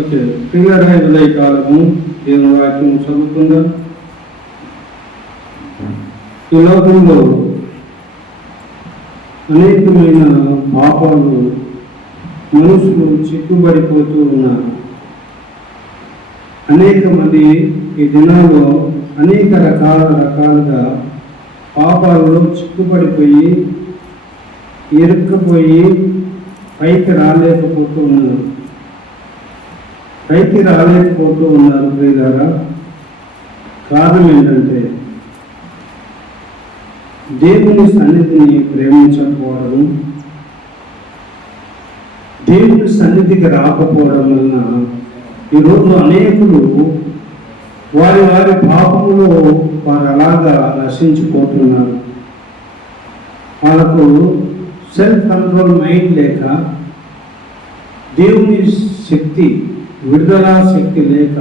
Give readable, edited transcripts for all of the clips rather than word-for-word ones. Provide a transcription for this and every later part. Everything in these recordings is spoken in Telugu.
ఓకే, ప్రియులారా, ఉదయ కాలము దేవుని వాక్యం చదువుకుందాం. ఈ లోకంలో అనేకమైన పాపాలు మనుషులు చిక్కుబడిపోతూ ఉన్నారు. అనేక మంది ఈ దినాల్లో అనేక రకాలుగా పాపాలలో చిక్కుబడిపోయి ఇరుక్కుపోయి పైకి రాలేకపోతూ ఉన్నారు. ప్రియులారా, కారణం ఏంటంటే దేవుని సన్నిధిని ప్రేమించకపోవడం, దేవుని సన్నిధికి రాకపోవడం వలన ఈరోజు అనేకులు వారి పాపములో వారు అలాగా నశించిపోతున్నారు. వాళ్ళకు సెల్ఫ్ కంట్రోల్ మైండ్ లేక, దేవుని శక్తి, విడుదల శక్తి లేక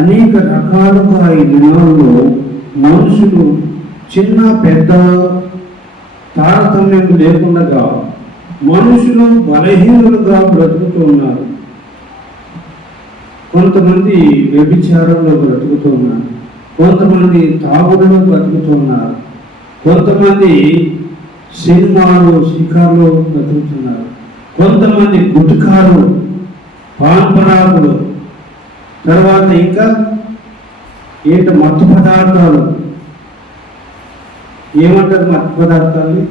అనేక రకాలుగా ఈ దినాల్లో మనుషులు చిన్న పెద్ద తారతమ్యం లేకుండా మనుషులు బలహీనులుగా బ్రతుకుతూ ఉన్నారు. కొంతమంది వ్యభిచారంలో బ్రతుకుతూ ఉన్నారు, కొంతమంది తాగుడులో బ్రతుకుతూ ఉన్నారు, కొంతమంది సినిమాలు షికార్లు బ్రతుకుతున్నారు, కొంతమంది గుట్కాలు, పాన్పరాకులు, తర్వాత ఇంకా మత్తు పదార్థాలు. ఏమంటారు మత్తు పదార్థాలు?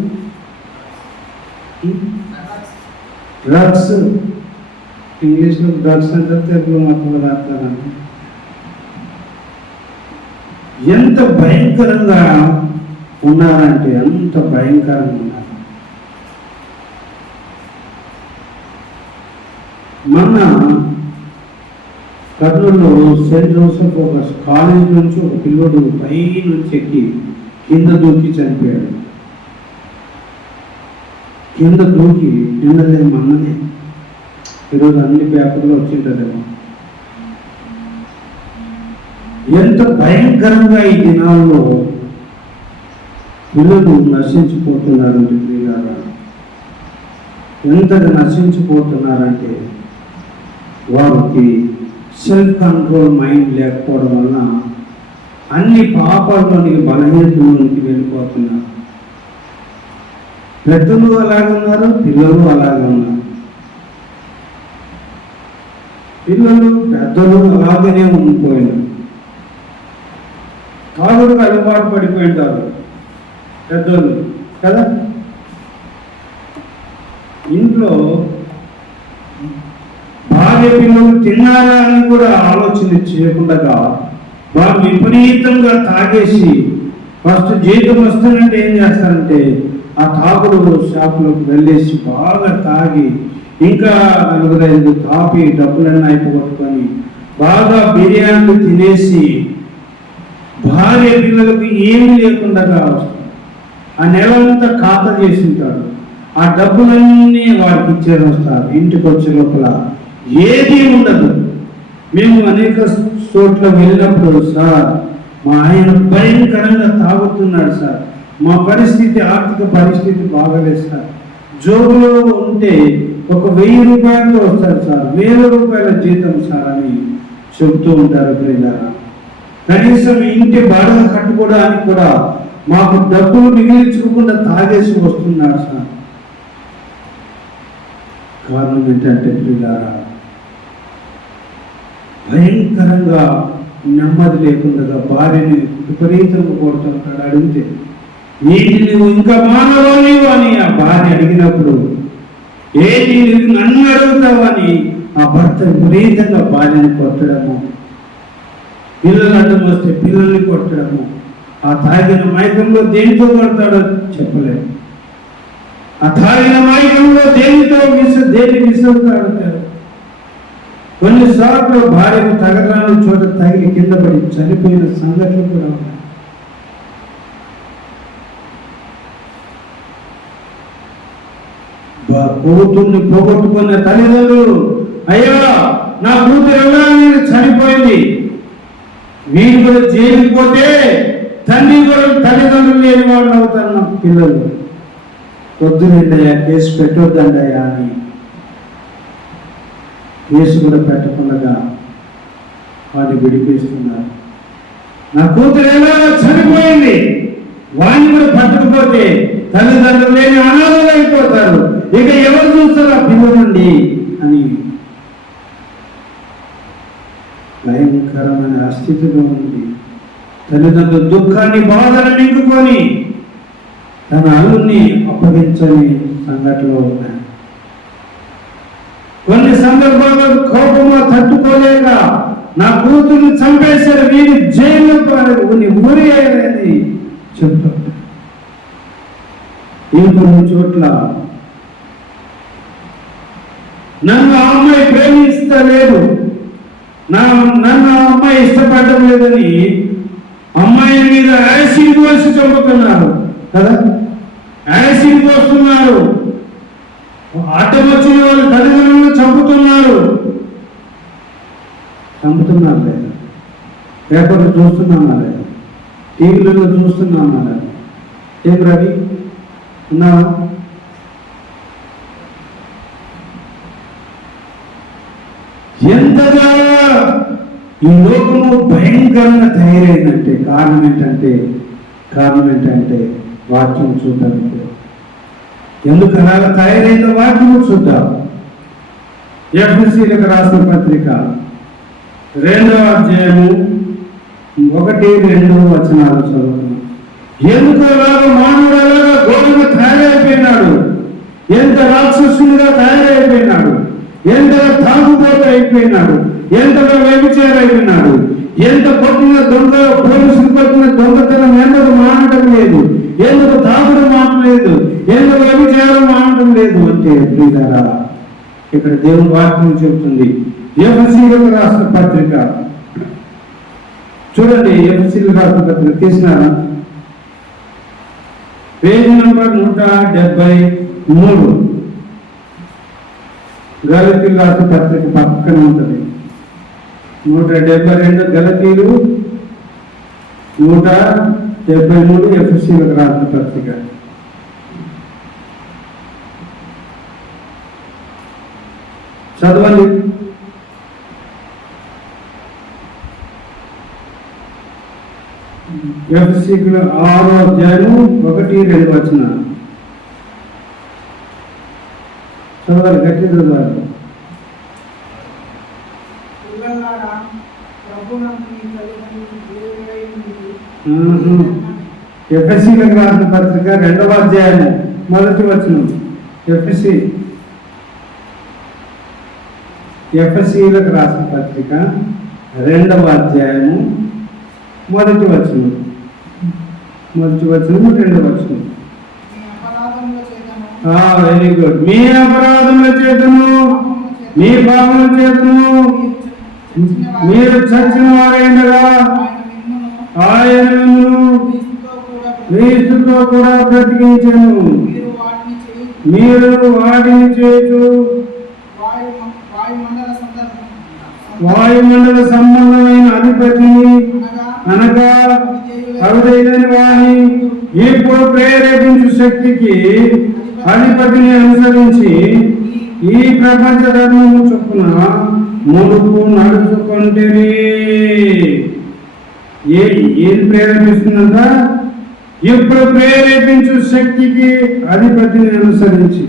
డ్రగ్స్. ఇంగ్లీష్లో డ్రగ్స్ అంటారు, తెలుగులో మత్తు పదార్థాలు అంటే. ఎంత భయంకరంగా ఉన్నారంటే అంత భయంకరంగా ఉన్నారు. మొన్న కర్నూలులో సెయింట్ జోసెఫ్ ఒక కాలేజ్ నుంచి ఒక పిల్లోడు పై నుంచి ఎక్కి కింద దూకి చనిపోయాడు. కింద దూకి నిన్నలేదు మొన్ననే, ఈరోజు అన్ని పేపర్లో వచ్చింటదేమో. ఎంత భయంకరంగా ఈ దినాల్లో పిల్లలు నశించిపోతున్నారంటే, ప్రియులారా, ఎంతగా నశించిపోతున్నారంటే వారికి సెల్ఫ్ కంట్రోల్ మైండ్ లేకపోవడం వలన అన్ని పాపాల్లోనికి బలహీనతలోనికి వెళ్ళిపోతున్నారు. పెద్దలు అలాగే ఉన్నారు, పిల్లలు అలాగే ఉన్నారు. పిల్లలు పెద్దలు అలాగనే ఉండిపోయినారు. తాగుడుకు అలవాటు పడిపోయింటారు పెద్దలు కదా. ఇంట్లో భార్య పిల్లలు తిన్నారా అని కూడా ఆలోచన చేయకుండా వారు విపరీతంగా తాగేసి ఫస్ట్ జీతం వస్తుందంటే ఏం చేస్తారంటే ఆ తాగుడు షాపులోకి వెళ్ళేసి బాగా తాగి ఇంకా 4-5 కాఫీ డబ్బులన్నీ అయిపోగొట్టుకొని బాగా బిర్యానీలు తినేసి భార్య పిల్లలకు ఏమీ లేకుండా వస్తారు. ఆ నెలంతా ఖాతా చేసి ఉంటాడు. ఆ డబ్బులన్నీ వారికి ఇచ్చేది వస్తారు. ఇంటికి వచ్చే లోపల ఏదీ ఉండదు. మేము అనేక చోట్ల వెళ్ళినప్పుడు, సార్ మా ఆయన భయంకరంగా తాగుతున్నాడు సార్, మా పరిస్థితి, ఆర్థిక పరిస్థితి బాగలేదు సార్, జోబులో ఉంటే ఒక 1000 రూపాయలు వస్తారు సార్, 1000 రూపాయల జీతం సార్ అని చెబుతూ ఉంటారు. ప్రియులారా, కనీసం ఇంటి బాధ కట్టుకోవడానికి కూడా మాకు డబ్బులు మిగిలించుకోకుండా తాగేసి వస్తున్నాడు సార్. కారణం ఏంటంటే ప్రియులారా, భయంకరంగా నెమ్మది లేకుండా భార్యని విపరీతంగా కొడుతుంటాడు. అడిగితే ఏంటి నువ్వు ఇంకా మానవాని అని ఆ భార్య అడిగినప్పుడు, ఏంటి నువ్వు నన్ను అడుగుతావని ఆ భర్త విపరీతంగా భార్యని కొట్టడము, పిల్లలు అడ్డం వస్తే పిల్లల్ని కొట్టడము, ఆ తాగిన మైకంలో దేనితో కొడతాడో చెప్పలేదు. ఆ తాగిన మైకంలో దేనితో దేని విసురుతాడు. కొన్నిసార్లు భార్యకు తగరాని చోట తగిలి కింద పడి చనిపోయిన సంఘటనలు కూడా ఉన్నాయి. కూతుర్ని పోగొట్టుకున్న తల్లిదండ్రులు, అయ్యా నా కూతురు వెళ్ళాలని చనిపోయింది, వీడు కూడా జైలుకి పోతే తండ్రి కూడా తల్లిదండ్రులు లేని వాళ్ళు అవుతారు నా పిల్లలు. పొద్దునండయా కేసు పెట్టొద్దండయా అని కేసు కూడా పెట్టకుండా వాడిని విడిపిస్తున్నారు. నా కూతురు ఎలా చనిపోయింది, వాడిని కూడా పట్టకపోతే తల్లిదండ్రులు లేని అనాథలు అయిపోతారు, ఇక ఎవరు చూస్తారు ఆ పిల్లలండి అని భయంకరమైన స్థితిలో ఉంది. తల్లిదండ్రుల దుఃఖాన్ని బాధను మింగుకొని తన అల్లుని అప్పగించని సంఘటనలో ఉన్నాయి. కొన్ని సందర్భాల్లో కోపంలో తట్టుకోలేక నా కూతుర్ని చంపేశారు, వీరి జైలు ఊరి అయ్యారని చెప్తారు. ఇంకొన్ని చోట్ల నన్ను ఆ అమ్మాయి ప్రేమిస్తలేదు, నన్ను ఆ అమ్మాయి ఇష్టపడడం లేదని అమ్మాయి మీద యాసిడ్ పోసి చంపుతున్నారు కదా, యాసిడ్ పోస్తున్నారు. అడ్డం వచ్చిన వాళ్ళు తల్లిదండ్రులను చంపుతున్నారు లేదా, పేపర్లు చూస్తున్నామా లేదా, టీవీలలో చూస్తున్నామా లేదా? ఏం రవి ఉన్నావా? ఎంతగా ఈ లోకము భయంకరంగా తయారైందంటే కారణం ఏంటంటే వాక్యం చూడడానికి. ఎందుకు అలాగా తయారైతే వాక్యం చూద్దాం. ఎఫ్ఎస్సీలకు రాసిన పత్రిక 2వ అధ్యాయము 1-2 వచనాలు చదువుతున్నాం. ఎందుకు అలాగా మానవుడు అలాగా ఘోరంగా తయారైపోయినాడు, ఎంత రాక్షసునిగా తయారైపోయినాడు, ఎంతగా తాగుబోతు అయిపోయినాడు, ఎంతగా వ్యభిచారైపోయినాడు, ఎంత కొట్టిన దొంగ పోలీసులు కొట్టిన దొంగతనం ఎందుకు మానడం లేదు, ఎందుకు తాగుడు మానలేదు, ఎందుకు వ్యభిచారం మానడం లేదు అంటే ప్రియులారా, ఇక్కడ దేవుని వాక్యం చెబుతుంది. ఎఫెసీయులకు రాసిన పత్రిక చూడండి, ఎఫెసీయులకు రాసిన పత్రిక తీసినారా? Page number 173. గలతీయులకు రాసిన పత్రిక పక్కన ఉంటుంది. 172 గలతీయులు, 173 ఎఫెసీయులకు రాసిన పత్రిక. చదవండి. ఎఫెసీయులు 6వ అధ్యాయము 1-2 వచనాలు చదవాలి, గట్టి చదవాలి. ఎఫెసీయులకు రాసిన పత్రిక 2వ అధ్యాయము 1వ వచనం. ఎఫెసీయులకు రాసిన పత్రిక 2వ అధ్యాయము 1వ వచనం, 2వ వచనం. Very good. మీ అపరాధముల చేతను మీ పాపముల చేతను మీరు చచ్చిన వారైనగా ఆయన క్రీస్తుతో కూడా బ్రతికించెను. మీరు వాటిని చేస్తూ వాయుమండల సంబంధమైన అధిపతిని అనగా అవిధేయులైన వాని ఇప్పుడు ప్రేరేపించు శక్తికి అధిపతిని అనుసరించి ఈ ప్రపంచ ధర్మము చొప్పున ముందుకు నడుచుకుంటేనే. ఏది ప్రేరేపిస్తుందంట? ఇప్పుడు ప్రేరేపించు శక్తికి అధిపతిని అనుసరించి.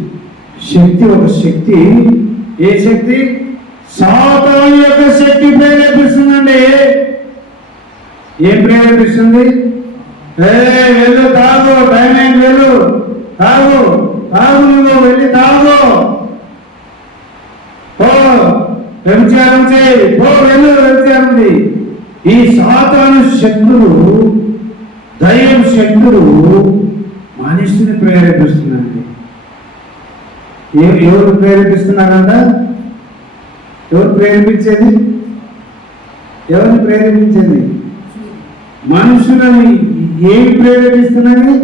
శక్తి, ఒక శక్తి. ఏ శక్తి? సాతాను యొక్క శక్తి ప్రేరేపిస్తుందండి. ఏం ప్రేరేపిస్తుంది? వెళ్ళు, తాగు, టైం అయింది, వెళ్ళు, తాగు, నువ్వు వెళ్ళి తాగు, వ్యభిచారం చేయి, వెళ్ళు, వ్యభిచారం చేయి. ఈ సాతాను శక్తులు, దైవ శక్తులు మనిషిని ప్రేరేపిస్తున్నారండి. ఎవరు ప్రేరేపిస్తున్నారంట? ఎవరు ప్రేరేపించేది? ఎవరిని ప్రేరేపించేది? మనుషులని. ఏమి ప్రేరేపిస్తున్నది?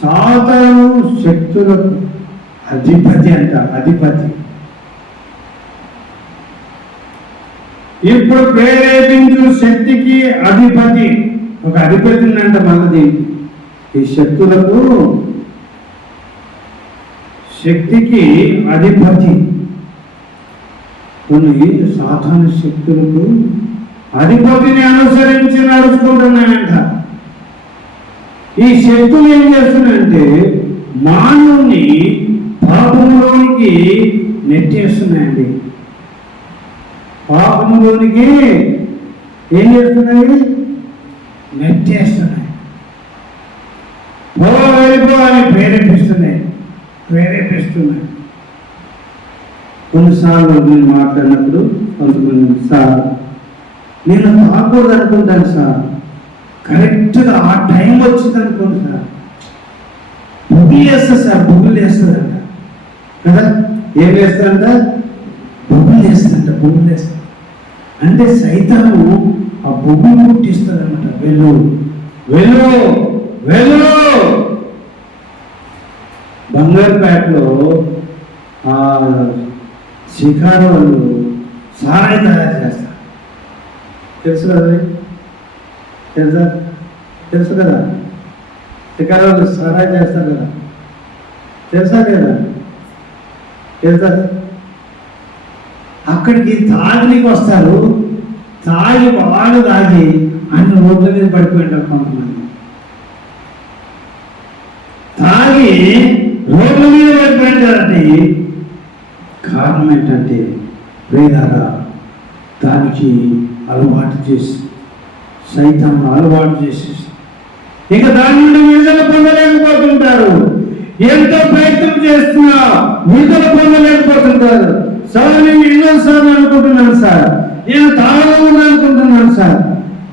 సాతాను శక్తులకు అధిపతి అంట, అధిపతి. ఇప్పుడు ప్రేరేపించు శక్తికి అధిపతి, ఒక అధిపతి ఉందంట. మనది ఈ శక్తులకు, శక్తికి అధిపతి. కొన్ని సాతాను శక్తులకు అధిపతిని అనుసరించి నడుచుకుంటున్నాయంట. ఈ శక్తులు ఏం చేస్తున్నాయంటే మానవుని పాపంలోనికి నెట్టేస్తున్నాయండి. పాపంలోనికి ఏం చేస్తున్నాయి? నెట్టేస్తున్నాయి. వెళ్ళిపో అని ప్రేరేపిస్తున్నాయి. కొన్నిసార్లు నేను మాట్లాడినప్పుడు కొంతమంది, సార్ నేను తాగకూడదు అనుకుంటాను సార్, కరెక్ట్గా ఆ టైం వచ్చింది అనుకోండి సార్, బుగ్గులు వేస్తా సార్, బుగ్గులు వేస్తుందంట కదా. ఏం వేస్తాడంట? బుగ్గులు వేస్తా. అంటే సైతాను ఆ బొగ్గులు పుట్టిస్తారనమాట. వెళ్ళు వెళ్ళు వెళ్ళు. బంగారుపేటలో ఆ శిఖారు వాళ్ళు సారాయి తయారు చేస్తారు. తెలుసు కదా? తెలుసు కదా? శిఖారు వాళ్ళు సారాయి చేస్తారు కదా, తెలుసా కదా? అక్కడికి తాగినికి వస్తారు. తాగి బాగా తాగి అన్ని రోడ్ల మీద పడిపోయింటారు కొంతమంది. తాగి రోడ్ల మీద పడిపోయింటారంటే కారణం ఏంటంటే వేదాగా దానికి అలవాటు చేసి, సైతాన్ని అలవాటు చేసేసి ఇక దాని నుండి విడుదల పొందలేకపోతుంటారు. ఎంతో ప్రయత్నం చేస్తున్నా విడుదల పొందలేకపోతుంటారు. సార్ నేను ఎన్నోసార్లు అనుకుంటున్నాను సార్, నేను తాగకూడదు అనుకుంటున్నాను సార్,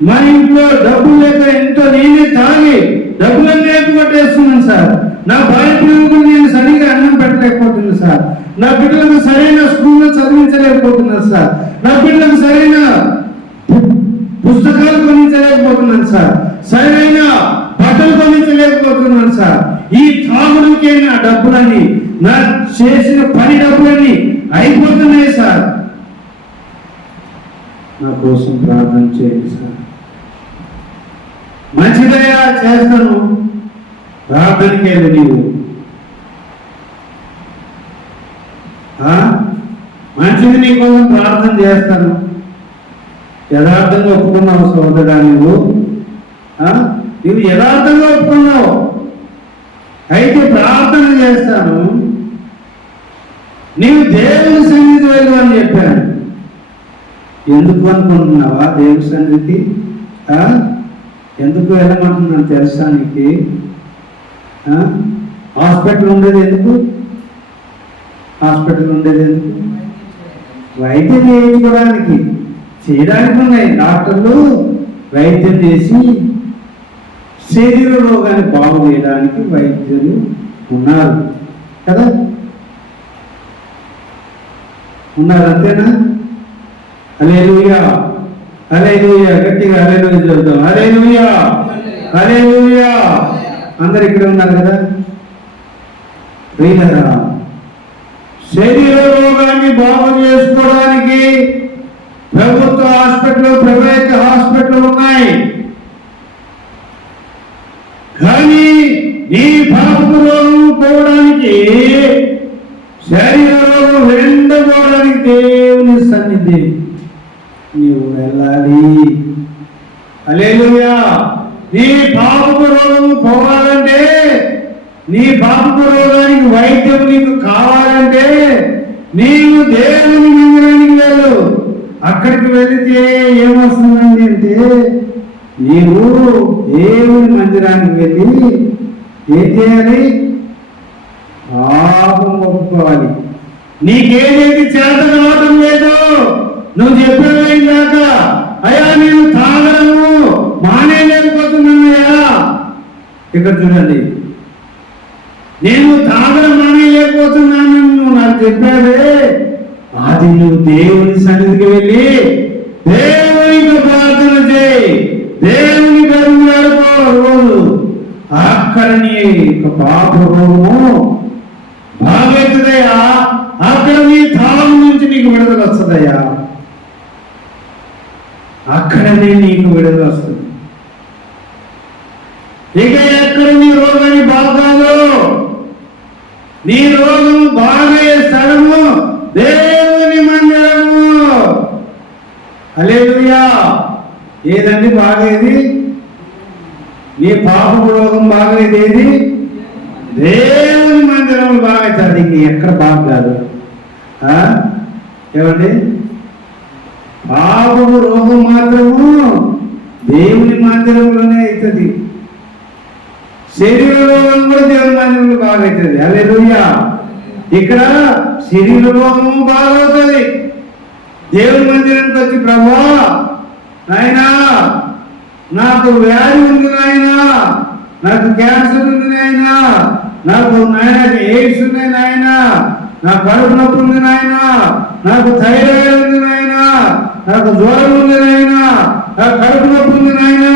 మా ఇంట్లో డబ్బులు లేక ఎంతో నేనే తాగి డబ్బులన్నీ కొట్టేస్తున్నాను సార్, నా భార్య పిల్లలకు నేను సరిగా అన్నం పెట్టలేకపోతున్నాను సార్, నా బిడ్డలకు సరైన స్కూల్లో చదివించలేకపోతున్నాను సార్, నా బిడ్డలకు సరైన పుస్తకాలు కొనించలేకపోతున్నాను సార్, సరైన బట్టలు కొనించలేకపోతున్నాను సార్. ఈ తాగుడికే నా డబ్బులన్నీ, నా చేసిన పని డబ్బులన్నీ అయిపోతున్నాయి సార్. నా కోసం ప్రార్థన చేయండి సార్. మంచిదయ్యా, చేస్తాను, ప్రార్థనకి వెళ్ళి నీవు మంచిది, నీ కోసం ప్రార్థన చేస్తాను. యథార్థంగా ఒప్పుకున్నావు సోదరుడా, నువ్వు యథార్థంగా ఒప్పుకున్నావు, అయితే ప్రార్థన చేస్తాను, నీవు దేవుని సన్నిధి వెళ్ళు అని చెప్పాను. ఎందుకు అనుకుంటున్నావా? దేవుని సన్నిధికి ఎందుకు వెళ్ళమంటున్నాను తెలుసా నీకు? హాస్పిటల్ ఉండేది ఎందుకు? వైద్యం చేయించుకోవడానికి, చేయడానికి ఉన్నాయి. డాక్టర్లు వైద్యం చేసి శరీర రోగాన్ని బాగు చేయడానికి వైద్యులు ఉన్నారు కదా, ఉన్నారు, అంతేనా? హల్లెలూయా, హల్లెలూయా, గట్టిగా హల్లెలూయా చెబుతాం. హల్లెలూయా, హల్లెలూయా. అందరు ఇక్కడ ఉన్నారు కదా. ప్రియులారా, శరీర రోగాన్ని బాగు చేసుకోవడానికి ప్రభుత్వ హాస్పిటల్, ప్రైవేట్ హాస్పిటల్ ఉన్నాయి. కానీ నీ పాపపు రోగం పోవడానికి, శరీర రోగం వెండపోవడానికి దేవుని సన్నిధి నీవు వెళ్ళాలి. హల్లెలూయా. నీ పాపపు రోగం పోవాలంటే, నీ పాపపు రోగానికి వైద్యం నీకు కావాలంటే నీవు దేవుని మందిరానికి వెళ్ళు. అక్కడికి వెళితే ఏమొస్తుందండి అంటే, నీవు దేవుని మందిరానికి వెళ్ళి ఏం చేయాలి? పాపం ఒప్పుకోవాలి. నీకేదేది చేత కావటం లేదు, నువ్వు చెప్పేదాక అయ్యా నేను తాగడము మానేయలేకపోతున్నానయ్యా. ఇక్కడ చూడండి, నేను తాగడం మానేయలేకపోతున్నాను నువ్వు నాకు చెప్పావే, అది నువ్వు దేవుని సన్నిధికి వెళ్ళి దేవునికి ప్రార్థన చేయి, దేవుని గడుపుకో రోజు. అక్కడ నీ పాప రోగము బాగవుతుందయ్యా. అక్కడ నీ తాళం నుంచి నీకు విడుదల వస్తుందయ్యా. అక్కడనే నీకు విడుదల వస్తుంది. ఇక ఎక్కడ నీ రోగాన్ని బాగాదు, నీ రోగం బాగయ్యే స్థలము దేవుని మందిరము. హల్లెలూయా. ఏదండి బాగేది? నీ పాపపు రోగం బాగేది ఏది? దేవుని మందిరంలో బాగవుతుంది. ఇంక ఎక్కడ బాగా కాదు. ఏమండి? పాపపు రోగం మాత్రము దేవుని మందిరంలోనే అవుతుంది. శరీర రోగం కూడా దేవుని మందిరంలో బాగవుతుంది. హల్లెలూయా. ఇక్కడ శరీర రోగము బాగవుతుంది. దేవుని మందిరానికి వచ్చి, ప్రభువా నాయనా నాకు వ్యాధి ఉంది, నాయనా నాకు క్యాన్సర్ ఉంది, నాయనా నాకు ఎయిడ్స్ ఉన్నాయి, నాయనా నాకు కడుపు నొప్పి ఉంది, నాయనా నాకు థైరాయిడ్ ఉంది, నాయనా నాకు జ్వరం ఉంది, నాయనా నాకు కడుపు నొప్పి ఉంది, నాయనా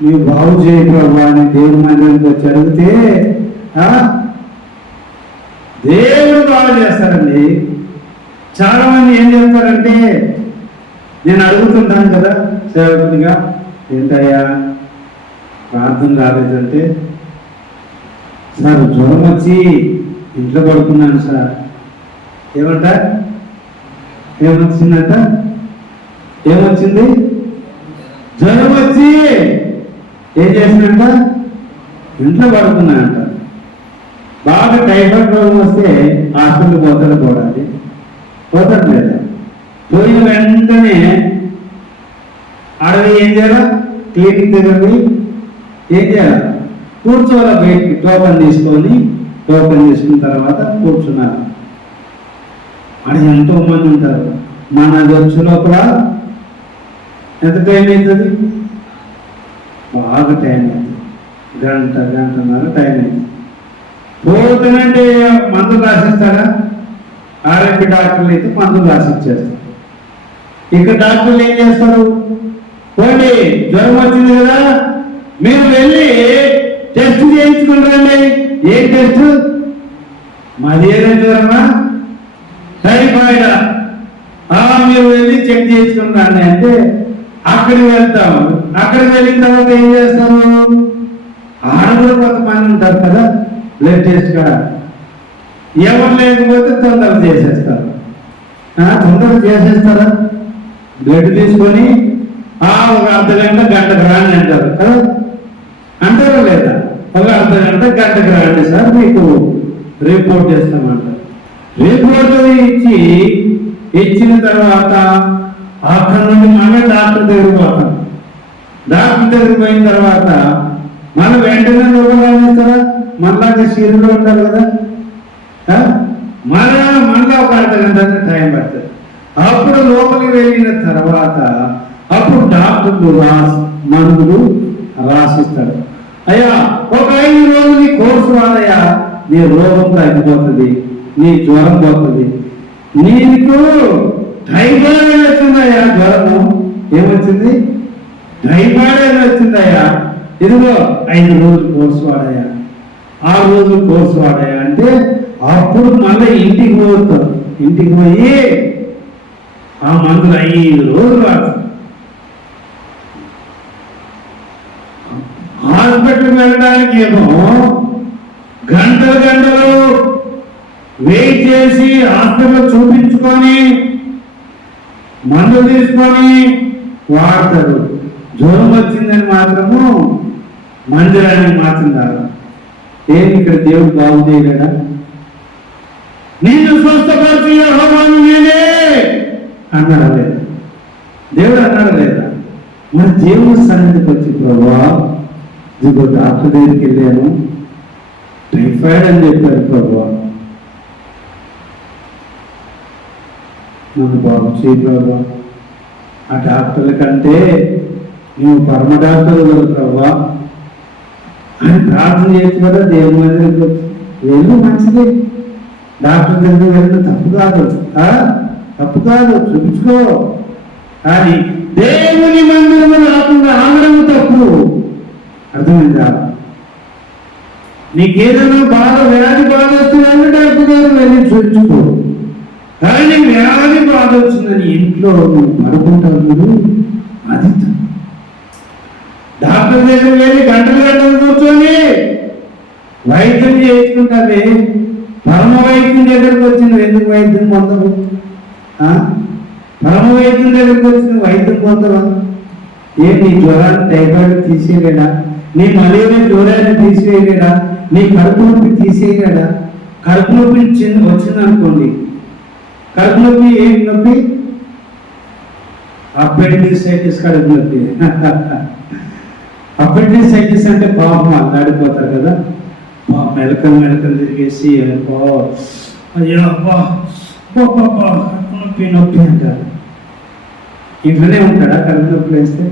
మీరు బాగు చేయ ప్రభు అని దేవుని మందిరానికి వచ్చి అడిగితే దేవుడు బాగు చేస్తారండి. చాలా మంది ఏం చేస్తారంటే, నేను అడుగుతుంటాను కదా సేవకుడిగా, ఏంటయ్యా ప్రార్థన రాలేదంటే, సార్ జ్వరం వచ్చి ఇంట్లో పడుకున్నాను సార్. ఏమంట? ఏమొచ్చిందంట? ఏమొచ్చింది? జ్వరం వచ్చి ఏం చేసినట్ట? ఇంట్లో పడుకున్నానంట. బాగా టైఫాయిడ్ రోగం వస్తే హాస్పిటల్ పోతాడు పోవడానికి పోతాడు లేదా? పోయిన వెంటనే ఆడవి ఏం చేయాలా? క్లినిక్ దగ్గర పోయి ఏం చేయాలి? కూర్చోవాలా. బయటికి టోకన్ తీసుకున్న తర్వాత కూర్చున్నారు. ఆడ ఎంతో మంది ఉంటారు. మనది వచ్చే లోపల ఎంత టైం అవుతుంది? బాగా టైం అవుతుంది. గంటన్నర టైం అవుతుంది. పోతున్నంటే మందులు రాసిస్తారా? ఆర్ఎంపీ డాక్టర్లు అయితే మందులు రాసిచ్చేస్తారు. ఇక్కడ డాక్టర్లు ఏం చేస్తారు? పోండి, జ్వరం వచ్చింది కదా, మీరు వెళ్ళి టెస్ట్ చేయించుకుంటారండి. ఏం టెస్ట్? మాది ఏదైనా జ్వరమా? టైఫాయిడా? మీరు వెళ్ళి చెక్ చేయించుకుంటారండి అంటే అక్కడికి వెళ్తాము. అక్కడికి వెళ్ళిన తర్వాత ఏం చేస్తాము? ఆడ కూడా కొంతమంది ఉంటారు కదా బ్లడ్ టెస్ట్ కూడా. ఎవరు లేకపోతే తొందరగా చేసేస్తారు. తొందరగా చేసేస్తారా? బ్లడ్ తీసుకొని ఒక గంటకు రాండి అంటారు కదా. అంటారా లేదా? ఒక గంటకు రాండి సార్, మీకు రిపోర్ట్ చేస్తామంటారు. రిపోర్ట్ ఇచ్చిన తర్వాత అక్కడ నుండి మళ్ళీ డాక్టర్ దగ్గరికి పోతాం. డాక్టర్ దగ్గరికి పోయిన తర్వాత మనం వెంటనే లోపలిస్తారా? మళ్ళా సీరియల్లో ఉంటారు కదా. మళ్ళా ఒక అర్ధగంట టైం పడుతుంది. అప్పుడు లోపలికి వెళ్ళిన తర్వాత అప్పుడు డాక్టర్లు మందులు రాసిస్తాడు. అయ్యా ఒక 5 రోజులు నీ కోర్సు వాడయ్యా, నీ రోగం తగ్గిపోతుంది, నీ జ్వరం పోతుంది. నీకు టైఫాయిడ్ వచ్చిందయ్యా, జ్వరము ఏమొచ్చింది? టైఫాయిడ్ వచ్చిందయ్యా, ఇదిగో 5 రోజులు కోర్సు వాడయ్యా, 6 రోజులు కోర్సు వాడయ్యా అంటే అప్పుడు మళ్ళీ ఇంటికి పోతారు. ఇంటికి పోయి ఆ మందులు 5 రోజులు వాడతారు. హాస్పిటల్కి వెళ్ళడానికి ఏమో గంటలు వెయిట్ చేసి హాస్పిటల్ చూపించుకొని మందులు తీసుకొని వాడతారు. జ్వరం వచ్చిందని మాత్రము మందిరానికి మాత్రం కాదు. ఏమి ఇక్కడ దేవుడు బాగు చేయలేదా? నిన్ను స్వస్థపరిచి యెహోవాను నేనే అన్నాడు లేదా? దేవుడు అన్నాడు లేదా? మన దేవుడి సన్నిధికి వచ్చి, ప్రభువా ఇదిగో డాక్టర్ దగ్గరికి వెళ్ళాను, టైఫాయిడ్ అని చెప్పారు ప్రభువా, నన్ను బాగు చేయి ప్రభువా. ఆ డాక్టర్ల కంటే నువ్వు పరమ డాక్టర్ కదా ప్రభువా అని ప్రార్థన చేయొచ్చు కదా. దేవుని దగ్గరికి వచ్చి వెళ్ళు, మంచిది. డాక్టర్ దగ్గరికి వెళ్ళిన తప్పు కాదు, చూపించుకో. కానీ దేవుని మందిరము రాకుండా ఆగడము తప్పు. అర్థమైందా? నీకేదైనా వ్యాధి బాధ వస్తుందని డాక్టర్ దగ్గర వెళ్ళి చూపించుకో. కానీ వ్యాధి బాధ వచ్చిందని ఇంట్లో నువ్వు పడుకుంటావు, అది డాక్టర్ దగ్గర వెళ్ళి గంటలు కూర్చొని వైద్యం చేయించుకుంటావే. పరమ వైద్యం దగ్గరకు వచ్చింది, ఎందుకు వైద్యం పొందవు? పరమ వైద్యం దగ్గరికి వచ్చిన వైద్యం పోతావా? నీ జ్వరాన్ని టైఫాయిడ్ తీసేయలేడా? నీ మలేరియా జ్వరాన్ని తీసేయలేడా? నీ కడుపు నొప్పి తీసేయలేడా? కడుపు నొప్పి వచ్చిందనుకోండి, కడుపు నొప్పి ఏంటి నొప్పి? అపెండిసైటిస్ కడుపు నొప్పి. అపెండిసైటిస్ అంటే పాపం అల్లాడిపోతారు కదా, మెలకలు తిరిగేసి అయ్యో నొప్పి నొప్పి అంటారు. ఇంట్లోనే ఉంటాడా? కడుపు నొప్పి వేస్తే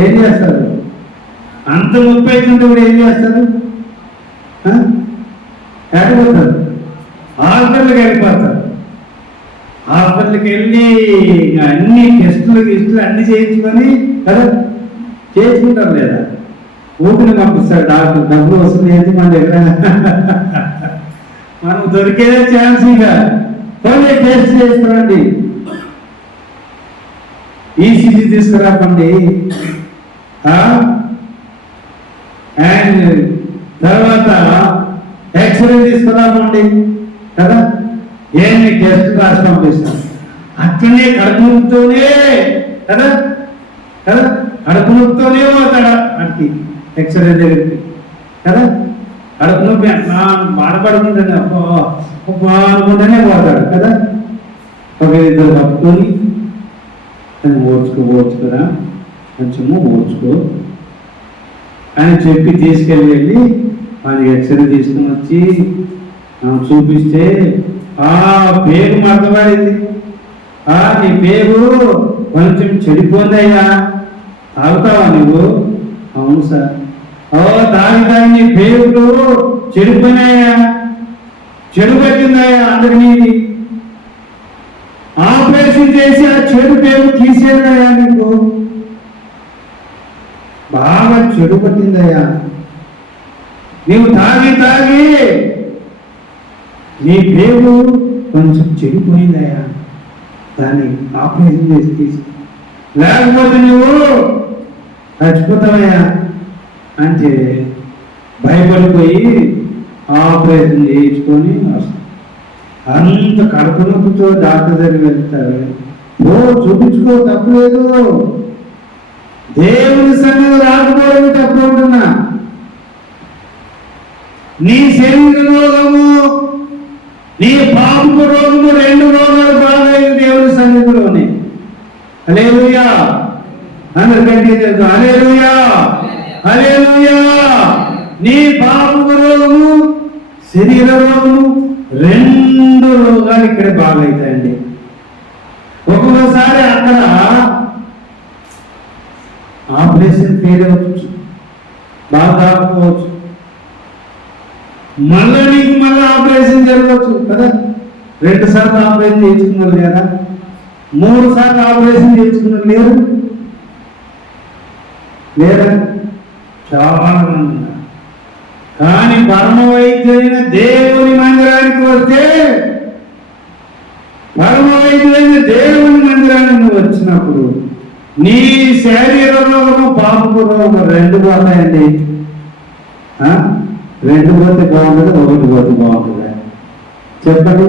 ఏం చేస్తారు? అంత నొప్పి అవుతుంటే కూడా ఏం చేస్తారు? ఎక్కడిపోతారు? హాస్పిటల్కి వెళ్ళిపోతారు. హాస్పిటల్కి వెళ్ళి అన్ని టెస్టులు అన్ని చేయించుకొని కదా చేయించుకుంటారు. లేదా ఊపిరి పంపిస్తారు డాక్టర్, డబ్బులు వస్తుంది మన దగ్గర. మనం దొరికేదే ఛాన్స్. ఇక పోనీ టెస్ట్ చేసుకురండి, ఈసీజీ తీసుకురాకండి, అండ్ తర్వాత ఎక్స్రే తీసుకురాకండి కదా, ఏమి టెస్ట్ రాసి పంపిస్తాం. అట్లనే కడుపు నొప్పితోనే కదా కదా కడుపు నొప్పితోనే పోతాడా అడికి ఎక్స్రే దగ్గరికి కదా. కడుపు నొప్పి అట్లా బాధపడుకుంటానే అబ్బా అనుకుంటూనే పోతాడు కదా. ఒక ఇద్దరు పట్టుకొని ఓడ్చుకోరా కొంచెము ఓడ్చుకో అని చెప్పి తీసుకెళ్ళి అది ఎక్స్రే తీసుకుని వచ్చి చూపిస్తే పేరు మతపడింది, నీ పేరు కొంచెం చెడిపోయిందయ్యా, తాగుతావా నువ్వు? అవును సార్. తాగుతా, నీ పేరు చెడిపోయినాయా, చెడు పెట్టిందయ్యా అందరినీ, ఆపరేషన్ చేసి ఆ చెడు పేరు తీసేదయ్యా, నీకు బాగా చెడు పట్టిందయ్యా, నీవు తాగి నీ పేరు కొంచెం చెడిపోయిందయ్యా, దాన్ని ఆపరేషన్ చేసి తీసి, లేకపోతే నువ్వు చచ్చిపోతావయ్యా అంటే భయపడిపోయి ఆపరేషన్ చేయించుకొని వస్తాం. అంత కడుపు నొప్పితో డాక్టర్ దగ్గరికి వెళ్తారు. చూపించుకో, తప్పలేదు. దేవుని సన్నిధి రాకపోవడం తప్పు ఉంటున్నా. నీ శరీర రోగము, నీ పాపపు రోగము, 2 రోగాలు బాగైంది దేవుని సన్నిధిలోనే. హల్లెలూయా, అందరికంటే తెలుసు. హల్లెలూయా, హల్లెలూయా. నీ పాపపు రోగము, శరీర రోగము, 2 రోగాలు ఇక్కడ బాగైతాయండి. ఒక్కొక్కసారి అక్కడ ఆపరేషన్ ఫెయిల్ అవ్వచ్చు, బాగా కాకపోవచ్చు, నీకు మళ్ళీ ఆపరేషన్ జరగవచ్చు కదా. 2 సార్లు ఆపరేషన్ చేయించుకున్నారు లేదా, 3 సార్లు ఆపరేషన్ చేయించుకున్నారు లేరా? చాలా మంది ఉన్నారు. కానీ పరమ వైద్యులైన దేవుని మందిరానికి వస్తే, పరమ వైద్యులైన దేవుని మందిరానికి వచ్చినప్పుడు నీ శరీర రోగము, పాపపు రోగము 2 పోతాయండి. 2 పోతే బాగుంటుంది, 1 పోతే బాగుంటుంది? చెప్పండి.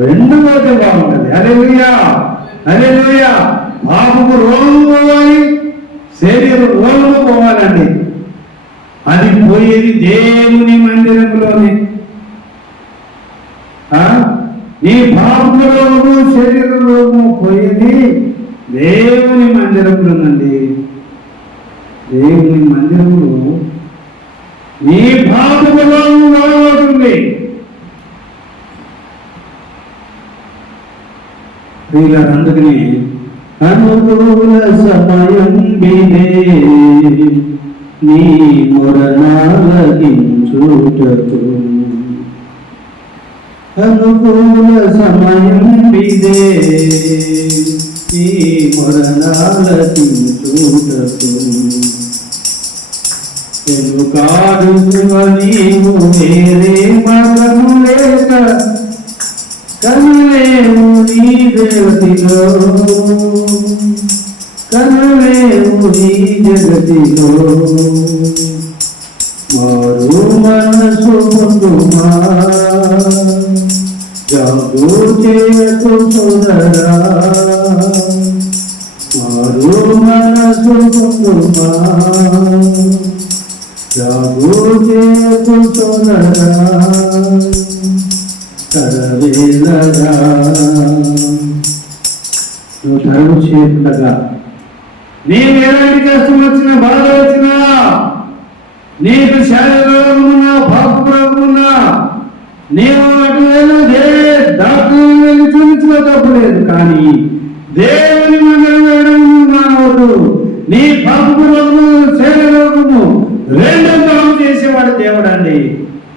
2 పోతే బాగుంటుంది. హల్లెలూయా, హల్లెలూయా. పాపపు రోగము పోవాలి, శరీర రోగము పోవాలండి. అది పోయేది దేవుని మందిరంలోనే. ఈ పాపపు రోగము, శరీర రోగము పోయేది దేవుని మందిరంలోనండి. దేవుని మందిరంలో నీ పాపపు రోగము బాగుంటుంది. అందుకని అనుకూల సమయం వినే నీ మొరనాలకించుటకు, అనుకూల సమయం వినే నీ మొరనాలకించుటకు, ఎందుకాడు నీవు వేరే మార్గము లేక కనలేము నీ దేవతిలో, కనలేము నీ జగతిలో. మారు మనసు పొందుమా, జాగు చేయకు సోదరా, మారు మనసు పొందుమా. జాగు చేయకు సోదరా, కరవేలరా. నువ్వు తరువు చేయకుండా నీకు ఎలాంటి కష్టం వచ్చినా, బాధ వచ్చినా, నీకు శారీరకమున్నా భావపరమున్నా, నీవు అటు డాక్టర్ వెళ్ళి చూపించలో తప్పలేదు. కానీ దేవుని మందిరం వెళ్ళడం మానవద్దు. నీ పాపపూర్వకము శారీరకము రెండు బాగు చేసేవాడు దేవుడు అండి.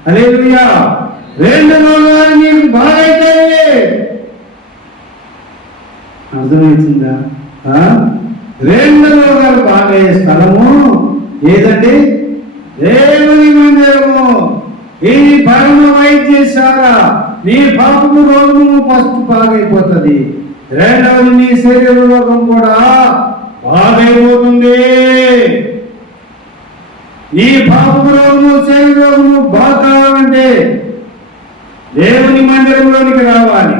హల్లెలూయా. రెండు రోగాలు నీకు బాగైతే అర్థమవుతుందా? రెండు రోగాలు బాగయ్యే స్థలము ఏదండి? దేవుని మందిరము. ఈ పరమ వైద్యశాల. నీ పాపపు రోగము ఫస్ట్ బాగైపోతుంది. రెండవది నీ శరీర రోగం కూడా బాగైపోతుంది. నీ పాపపు రోగము శరీర రోగము బాగాలంటే దేవుని మందిరంలోనికి రావాలి.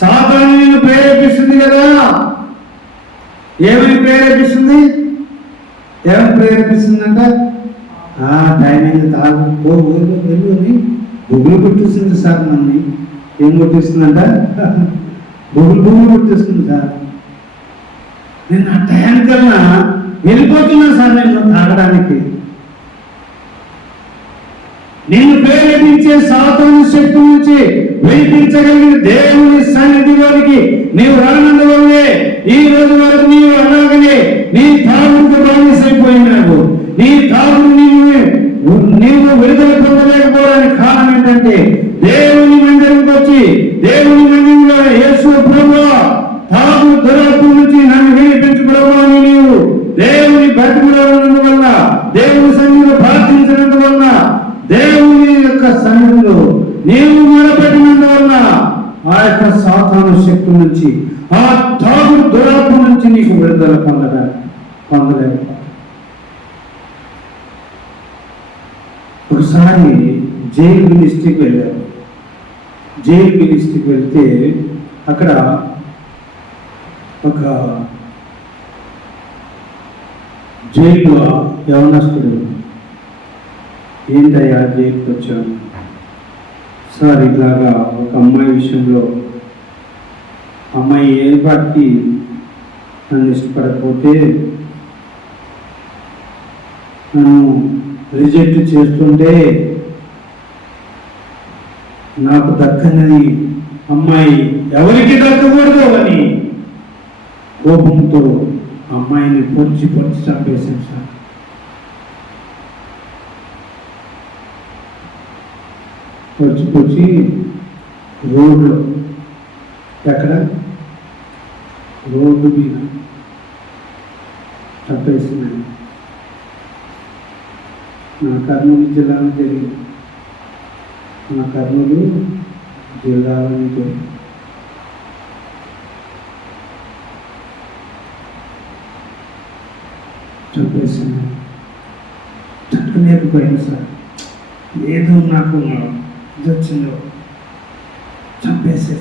సాతాను నిన్ను ప్రేరేపిస్తుంది కదా. ఏమని ప్రేరేపిస్తుంది? ఏమని ప్రేరేపిస్తుందంట? టైం అయింది, తాగు, వెళ్ళి బొగ్గులు కొట్టిస్తుంది సార్. నన్ను ఏం కొట్టిస్తుందంట? బొగ్గులు కొట్టిస్తుంది సార్. నేను ఆ టైంకల్లా వెళ్ళిపోతున్నాను సార్ నేను తాగడానికి. నేను ప్రేరేపించే సాతాను శక్తి నుంచి విడిపించగలిగిన దేవుని సన్నిధిలోనికి నీవు రానందువల్లే ఈ రోజు వరకు నీవు అలాగనే నీ తాగుకు బానిసైపోయినావు. నీ తాగు నీవు విడుదల పొందలేకపోవడానికి కారణం ఏంటంటే దేవుని మందిరంకి వచ్చి దేవుని మందిరంలో యేసు ప్రభువా తాగు దురాత్మ నుంచి నన్ను విడిపించుకోవడం అని నీవు దేవుని బతికినందువల్ల, దేవుని సన్నిధిలో ప్రార్థించినందువల్ల, దేవుని యొక్క సన్నిధిలో నీవు మొరపెట్టినందువల్ల ఆ యొక్క సాతాను శక్తి నుంచి, ఆ తాగు దురాత్మ నుంచి నీకు విడుదల పొందలేక. ఒకసారి జైలు మినిస్ట్రీకి వెళ్ళారు. జైలు మినిస్ట్రీకి వెళ్తే అక్కడ ఒక జైలు యవనస్తుడు, ఏంటయ్యా జైలుకి వచ్చాను సార్, ఇలాగా ఒక అమ్మాయి విషయంలో అమ్మాయి ఏ పాటికి నన్ను ఇష్టపడకపోతే నన్ను రిజెక్ట్ చేస్తుంటే నాకు దక్కనది అమ్మాయి ఎవరికి దక్కకూడదు అని కోపంతో అమ్మాయిని పొడిచి చంపేశాను సార్. పొడిచి రోడ్లో ఎక్కడ రోడ్డు మీద చంపేస్తున్నాను. నా కర్నూలు జిల్లాలో జరిగింది. నా కర్నూలు జిల్లాలో జరిగింది. చంపేసాను. చంపలేకపోయాను సార్. ఏదో నాకు ఇది వచ్చిందో చంపేసే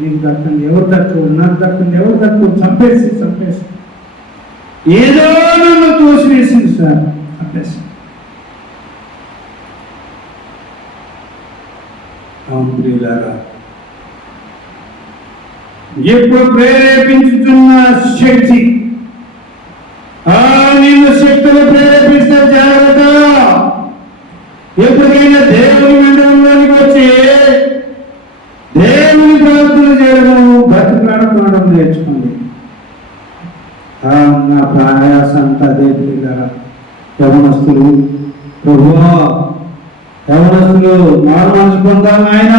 నీకు దక్కండి, ఎవరు దక్కవు, నాకు దక్కండి, ఎవరు దక్కవు, చంపేసి ఏదో నన్ను తోసివేసింది సార్. చంపేసి అవును ప్రియులారా, ఎప్పుడు ప్రేరేపించుతున్న శక్తి నేను శక్తులు ప్రేరేపిస్తే జాగ్రత్త. ఎప్పటికైనా దేవుని మందిరంలోనికి వచ్చి దేవుని ప్రార్థన చేయడం, బతికాడుకోవడం నేర్చుకోండి. నా ప్రయాసంతా అదే ప్రియులారా. యవనస్తులు ప్రభువా, యవనస్తులు మారు మనసు పొందాం ఆయన.